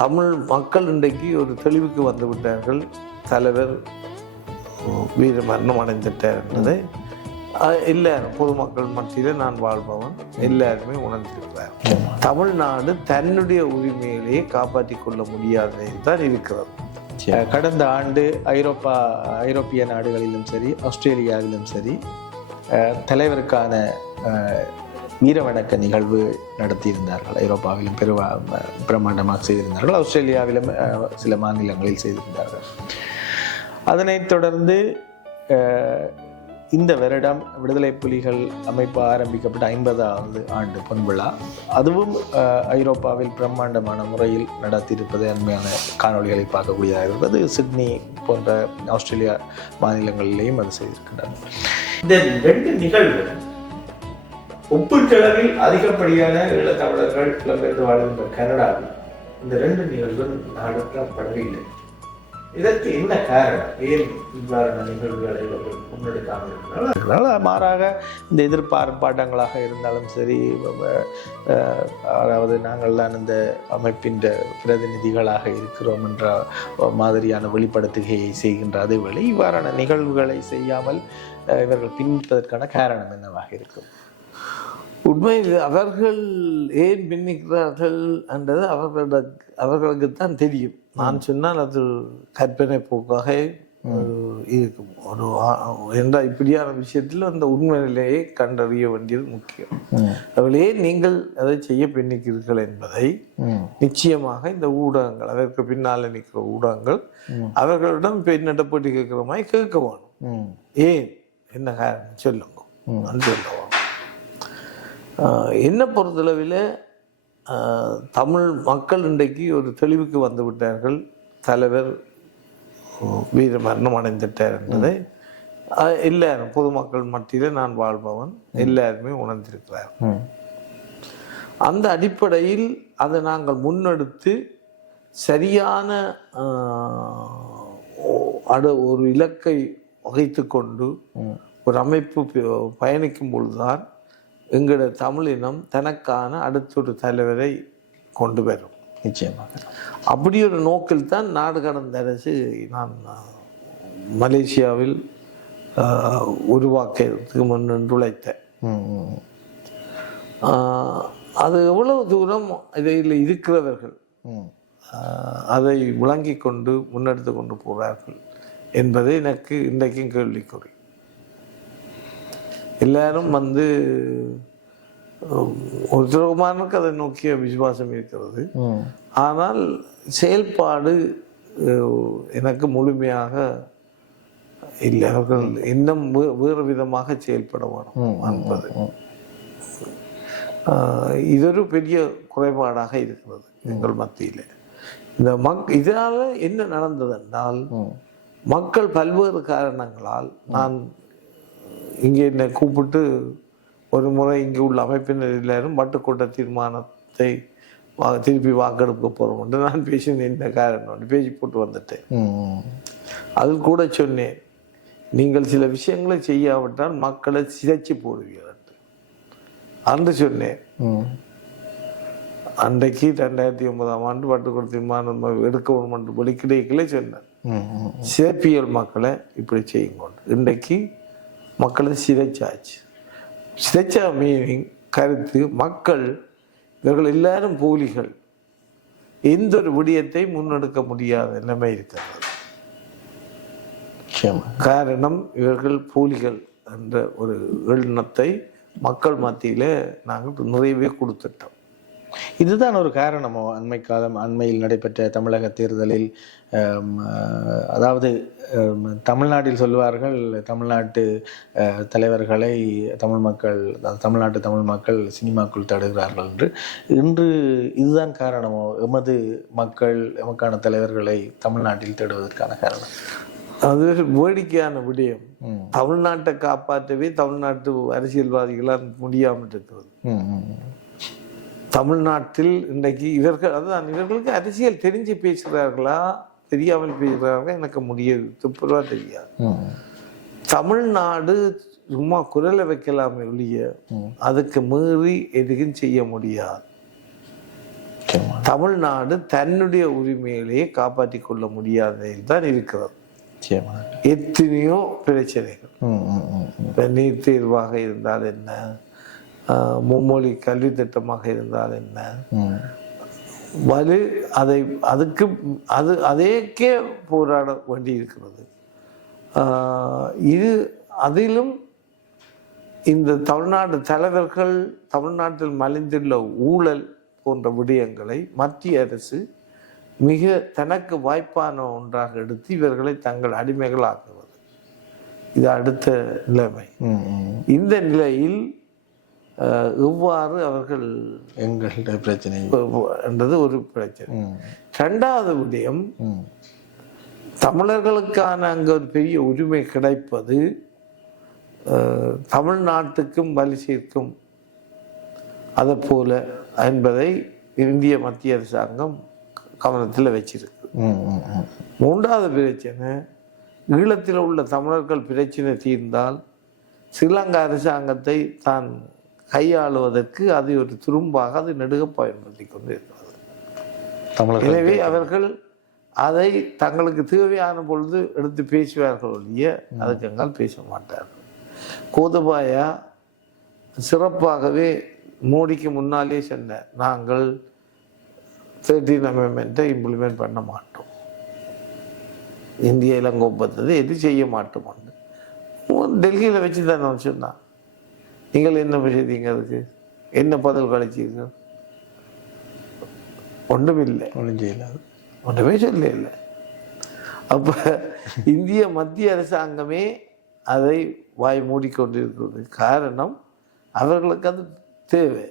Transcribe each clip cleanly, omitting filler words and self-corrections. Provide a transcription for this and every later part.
தமிழ் மக்கள் இன்றைக்கு ஒரு தெளிவுக்கு வந்து விட்டார்கள். தலைவர் வீர மரணம் அடைந்துட்டார் என்பதை எல்லாரும் பொதுமக்கள் மத்தியில் நான் வாழ்பவன் எல்லாருமே உணர்ந்திருக்கிறார். தமிழ்நாடு தன்னுடைய உரிமையிலேயே காப்பாற்றி கொள்ள முடியாதது தான் இருக்கிறது. கடந்த ஆண்டு ஐரோப்பிய நாடுகளிலும் சரி ஆஸ்திரேலியாவிலும் சரி தலைவருக்கான வீரவணக்க நிகழ்வு நடத்தியிருந்தார்கள். ஐரோப்பாவிலும் பிரம்மாண்டமாக செய்திருந்தார்கள். ஆஸ்திரேலியாவிலும் சில மாநிலங்களில் செய்திருந்தார்கள். அதனைத் தொடர்ந்து இந்த வருடம் விடுதலை புலிகள் அமைப்பு ஆரம்பிக்கப்பட்ட 50வது ஆண்டு பொன்விழா, அதுவும் ஐரோப்பாவில் பிரம்மாண்டமான முறையில் நடத்தியிருப்பது அண்மையான காணொலிகளை பார்க்கக்கூடியதாக இருப்பது. சிட்னி போன்ற ஆஸ்திரேலியா மாநிலங்களிலேயும் அது செய்திருக்கின்றன. இந்த 2 நிகழ்வு ஒப்பீட்டளவில் அதிகப்படியான ஈழத்தமிழர்கள் புலம்பெயர்ந்து வாழ்கின்ற கனடாவில் இந்த 2 நிகழ்வுகள் நடத்தப்படவில்லை. இதற்கு என்ன காரணம்? ஏன் இவ்வாறான நிகழ்வுகளை முன்னெடுக்காமல் இருக்கிறார்கள்? மாறாக இந்த எதிர்பார்ப்பாட்டங்களாக இருந்தாலும் சரி, அதாவது நாங்கள் தான் இந்த அமைப்பின் பிரதிநிதிகளாக இருக்கிறோம் என்ற மாதிரியான வெளிப்படுத்துகையை செய்கின்ற அதேவேளை இவ்வாறான நிகழ்வுகளை செய்யாமல் இவர்கள் பின்னிப்பதற்கான காரணம் என்னவாக இருக்கும்? உண்மையில் அவர்கள் ஏன் பின்னிக்கிறார்கள் என்றது அவர்களுக்குத்தான் தெரியும். நான் சொன்னால் அது கற்பனை போக்காக இருக்கும். என்றால் இப்படியான விஷயத்தில் அந்த உண்மை நிலையை கண்டறிய வேண்டியது முக்கியம். அவர்களே நீங்கள் அதை செய்ய பின்னிக்கிறீர்கள் என்பதை நிச்சயமாக இந்த ஊடகங்கள், அதற்கு பின்னால் நிற்கிற ஊடகங்கள் அவர்களிடம் இப்போ என்ன போட்டி கேட்கிற மாதிரி கேட்க வேணும். ஏன் என்ன காரணம் சொல்லுங்க சொல்லுவோம். என்ன பொறுத்தளவில் தமிழ் மக்கள் இன்றைக்கு ஒரு தெளிவுக்கு வந்து விட்டார்கள். தலைவர் வீர மரணம் அடைந்துட்டார் என்பதை எல்லாரும் பொதுமக்கள் மத்தியில் நான் வாழ்பவன் எல்லாருமே உணர்ந்திருக்கிறார். அந்த அடிப்படையில் அதை நாங்கள் முன்னெடுத்து சரியான ஒரு இலக்கை வகைத்து கொண்டு ஒரு அமைப்பு பயணிக்கும் பொழுதுதான் எங்களோட தமிழினம் தனக்கான அடுத்த ஒரு தலைவரை கொண்டு வரும். நிச்சயமாக அப்படி ஒரு நோக்கில் தான் நாடு கடந்த அரசு நான் மலேசியாவில் உருவாக்கிறதுக்கு முன்னின்று உழைத்தேன். அது எவ்வளவு தூரம் இதில் இருக்கிறவர்கள் அதை விளங்கி கொண்டு முன்னெடுத்து கொண்டு போகிறார்கள் என்பதை எனக்கு இன்றைக்கும் கேள்விக்குறி. எல்லாரும் ஒரு துரோகமானுக்கு அதை நோக்கிய விசுவாசம் இருக்கிறது. ஆனால் செயல்பாடு எனக்கு முழுமையாக இல்லை. அவர்கள் இன்னும் வேறு விதமாக செயல்பட வேணும் என்பது இதொரு பெரிய குறைபாடாக இருக்கிறது எங்கள் மத்தியில். இந்த இதனால என்ன நடந்தது என்றால், மக்கள் பல்வேறு காரணங்களால், நான் இங்கே என்னை கூப்பிட்டு ஒரு முறை இங்கே உள்ள அமைப்பினர் எல்லாரும் மட்டுக்கூட்ட தீர்மானத்தை திருப்பி வாக்கெடுக்க போகிறோம் என்று நான் பேசினேன். என்ன காரணம் பேசி போட்டு வந்துட்டேன். அதில் கூட சொன்னேன், நீங்கள் சில விஷயங்களை செய்யாவிட்டால் மக்களை சிதைச்சி போடுவீர்கள் அன்று சொன்னேன். அன்றைக்கு 2009ஆம் ஆண்டு மட்டுக்கூட தீர்மானம் எடுக்கணும் என்று வெளிக்கிடைகளே சொன்னேன். சிறப்பியல் மக்களை இப்படி செய்யுங்க. இன்றைக்கு மக்களை சிதைச்சாச்சு. சிதைச்சா மீனிங் கருத்து மக்கள் இவர்கள் எல்லாரும் போலிகள், எந்த ஒரு விடயத்தை முன்னெடுக்க முடியாத நிலைமை இருக்கிறது. காரணம் இவர்கள் போலிகள் என்ற ஒரு எண்ணத்தை மக்கள் மத்தியில நாங்கள் நிறையவே கொடுத்துட்டோம். இதுதான் ஒரு காரணமோ? அண்மையில் நடைபெற்ற தமிழக தேர்தலில், அதாவது தமிழ்நாட்டில் சொல்லுவார்கள் தமிழ்நாட்டு தலைவர்களை தமிழ்நாட்டு தமிழ் மக்கள் சினிமாக்குள் தடுகிறார்கள் என்று. இன்று இதுதான் காரணமோ? எமது மக்கள் எமக்கான தலைவர்களை தமிழ்நாட்டில் தேடுவதற்கான காரணம்? அது வேடிக்கையான விடயம். தமிழ்நாட்டை காப்பாற்றவே தமிழ்நாட்டு அரசியல்வாதிகளால் முடியாமல் இருக்கிறது. தமிழ்நாட்டில் இன்றைக்கு இவர்களுக்கு அரசியல் தெரிஞ்சு பேசுகிறார்களா தெரியாமல் பேசுகிறார்களா எனக்கு முடியாது, துப்புரவா தெரியாது. தமிழ்நாடு சும்மா குரலை வைக்கலாமே ஒழிய அதுக்கு மீறி எதுவும் செய்ய முடியாது. தமிழ்நாடு தன்னுடைய உரிமைகளையே காப்பாற்றி கொள்ள முடியாத நிலையில் தான் இருக்கிறது. எத்தனையோ பிரச்சனைகள், இப்போ நீட் தேர்வாக இருந்தால் என்ன, மும்மொழி கல்வி திட்டமாக இருந்தால் என்ன, அதேக்கே போராட வேண்டி இருக்கிறது. அதிலும் இந்த தமிழ்நாடு தலைவர்கள் தமிழ்நாட்டில் மலிந்துள்ள ஊழல் போன்ற விடயங்களை மத்திய அரசு மிக தனக்கு வாய்ப்பான ஒன்றாக எடுத்து இவர்களை தங்கள் அடிமைகள் ஆக்குவது. இது அடுத்த நிலைமை. இந்த நிலையில் எவ்வாறு அவர்கள் எங்களுடைய பிரச்சனை என்றது ஒரு பிரச்சனை. இரண்டாவது விடயம், தமிழர்களுக்கான அங்க ஒரு பெரிய உரிமை கிடைப்பது தமிழ்நாட்டுக்கும் வலி சேர்க்கும் அதை போல என்பதை இந்திய மத்திய அரசாங்கம் கவனத்தில் வச்சிருக்கு. மூன்றாவது பிரச்சனை, ஈழத்தில் உள்ள தமிழர்கள் பிரச்சனை தீர்ந்தால் ஸ்ரீலங்கா அரசாங்கத்தை தான் கையாளுவதற்கு அது ஒரு துரும்பாக அது நெடுக பயன்படுத்தி கொண்டு இருக்கிறது. எனவே அவர்கள் அதை தங்களுக்கு தேவையான பொழுது எடுத்து பேசுவார்கள் ஒழிய அதுக்கு எங்கால் பேச மாட்டார்கள். கோதபாயா சிறப்பாகவே மோடிக்கு முன்னாலே சொன்ன, நாங்கள் 13 அமெண்ட்மெண்ட்டை இம்ப்ளிமெண்ட் பண்ண மாட்டோம், இந்திய இலங்கை ஒப்பந்தத்தை எது செய்ய மாட்டோம். டெல்லியில் வச்சு தான் நான் சொன்னான், நீங்கள் என்ன பேசுறீங்க, அதுக்கு என்ன பதில் கழிச்சீங்க? ஒன்றுமில்லை, ஒன்றுமே சொல்ல இல்லை. அப்போ இந்திய மத்திய அரசாங்கமே அதை வாய் மூடிக்கொண்டிருக்கிறது. காரணம், அவர்களுக்கு அது தேவை.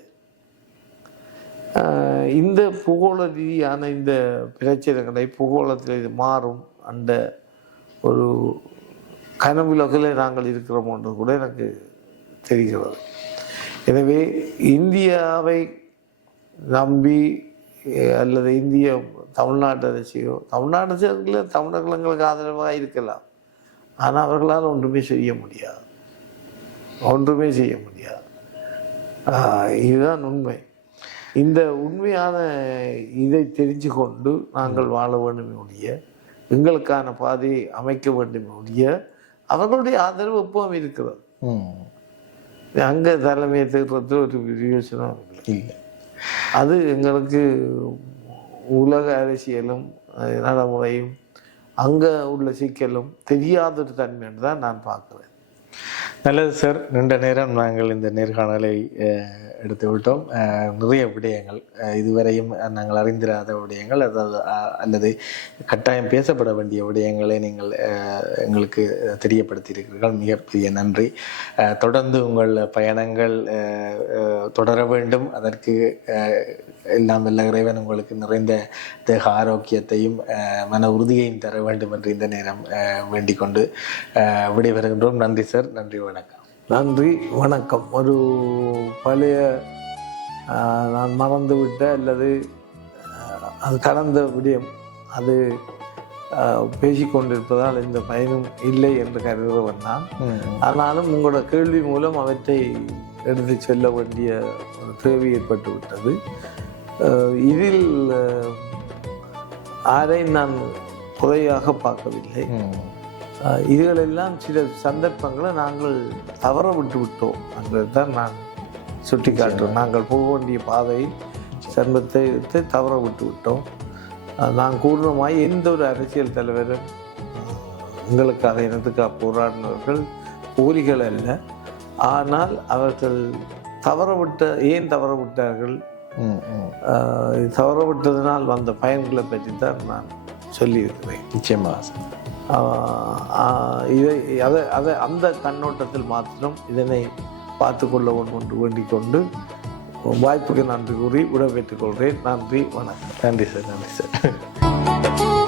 இந்த பூகோள ரீதியான இந்த பிரச்சனைகளை பூகோளத்தில் இது மாறும் அந்த ஒரு கனவுலகில் நாங்கள் இருக்கிறோமோன்று கூட எனக்கு தெரிகிறது. எனவே இந்தியாவை நம்பி அல்லது இந்திய தமிழ்நாட்டு அரசியோ, தமிழ்நாடு அரசியல் தமிழர்களுக்கு ஆதரவாக இருக்கலாம், ஆனால் அவர்களால் ஒன்றுமே செய்ய முடியாது, ஒன்றுமே செய்ய முடியாது. இதுதான் உண்மை. இந்த உண்மையான இதை தெரிஞ்சு கொண்டு நாங்கள் வாழ வேண்டுமே ஒழிய, எங்களுக்கான பாதையை அமைக்க வேண்டுமே ஒழிய, அவர்களுடைய ஆதரவு எப்பவும் இருக்கிறது. அங்கே தலைமையை தேர்றது ஒரு யோசனம் இல்லை. அது எங்களுக்கு உலக அரசியலும் நடைமுறையும் அங்கே உள்ள சிக்கலும் தெரியாத ஒரு தன்மைன்னு தான் நான் பார்க்குறேன். நல்லது சார், நீண்ட நேரம் நாங்கள் இந்த நேர்காணலை எடுத்து விட்டோம். நிறைய விடயங்கள், இதுவரையும் நாங்கள் அறிந்திராத விடயங்கள், அல்லது கட்டாயம் பேசப்பட வேண்டிய விடயங்களை நீங்கள் எங்களுக்கு தெரியப்படுத்தியிருக்கிறீர்கள். மிகப்பெரிய நன்றி. தொடர்ந்து உங்கள் பயணங்கள் தொடர வேண்டும். அதற்கு எல்லாம் வல்ல இறைவன் உங்களுக்கு நிறைந்த தேக ஆரோக்கியத்தையும் மன உறுதியையும் தர வேண்டும் என்று இந்த நேரம் வேண்டிக் கொண்டு விடைபெறுகின்றோம். நன்றி சார், நன்றி, வணக்கம். நன்றி, வணக்கம். ஒரு பழைய நான் மறந்துவிட்ட அல்லது அது கடந்த விடயம் அது பேசிக்கொண்டிருப்பதால் இந்த பயனும் இல்லை என்று கருதுகிறவன் நான். ஆனாலும் உங்களோட கேள்வி மூலம் அவற்றை எடுத்து செல்ல வேண்டிய ஒரு தேவை ஏற்பட்டு விட்டது. இதில் யாரையும் நான் குறையாக பார்க்கவில்லை. இதுகளெல்லாம் சில சந்தர்ப்பங்களை நாங்கள் தவற விட்டு விட்டோம் என்பதை தான் நான் சுட்டி காட்டுறேன். நாங்கள் போக வேண்டிய பாதையில் சந்தர்ப்பத்தை தவற விட்டு விட்டோம். நான் கூடுதலாக எந்த ஒரு அரசியல் தலைவரும் எங்களுக்காக இனத்துக்காக போராடினவர்கள் போலிகள் அல்ல. ஆனால் அவர்கள் ஏன் தவற விட்டார்கள், தவற விட்டதனால் வந்த பயன்களை பற்றி தான் நான் சொல்லியிருக்கிறேன். நிச்சயமாக அந்த கண்ணோட்டத்தில் மாத்திரம் இதனை பார்த்து கொள்ள ஒன்று வேண்டிக் கொண்டு வாய்ப்புக்கு நன்றி கூறி விடைபெற்றுக் கொள்கிறேன். நன்றி, வணக்கம். நன்றி சார், நன்றி சார்.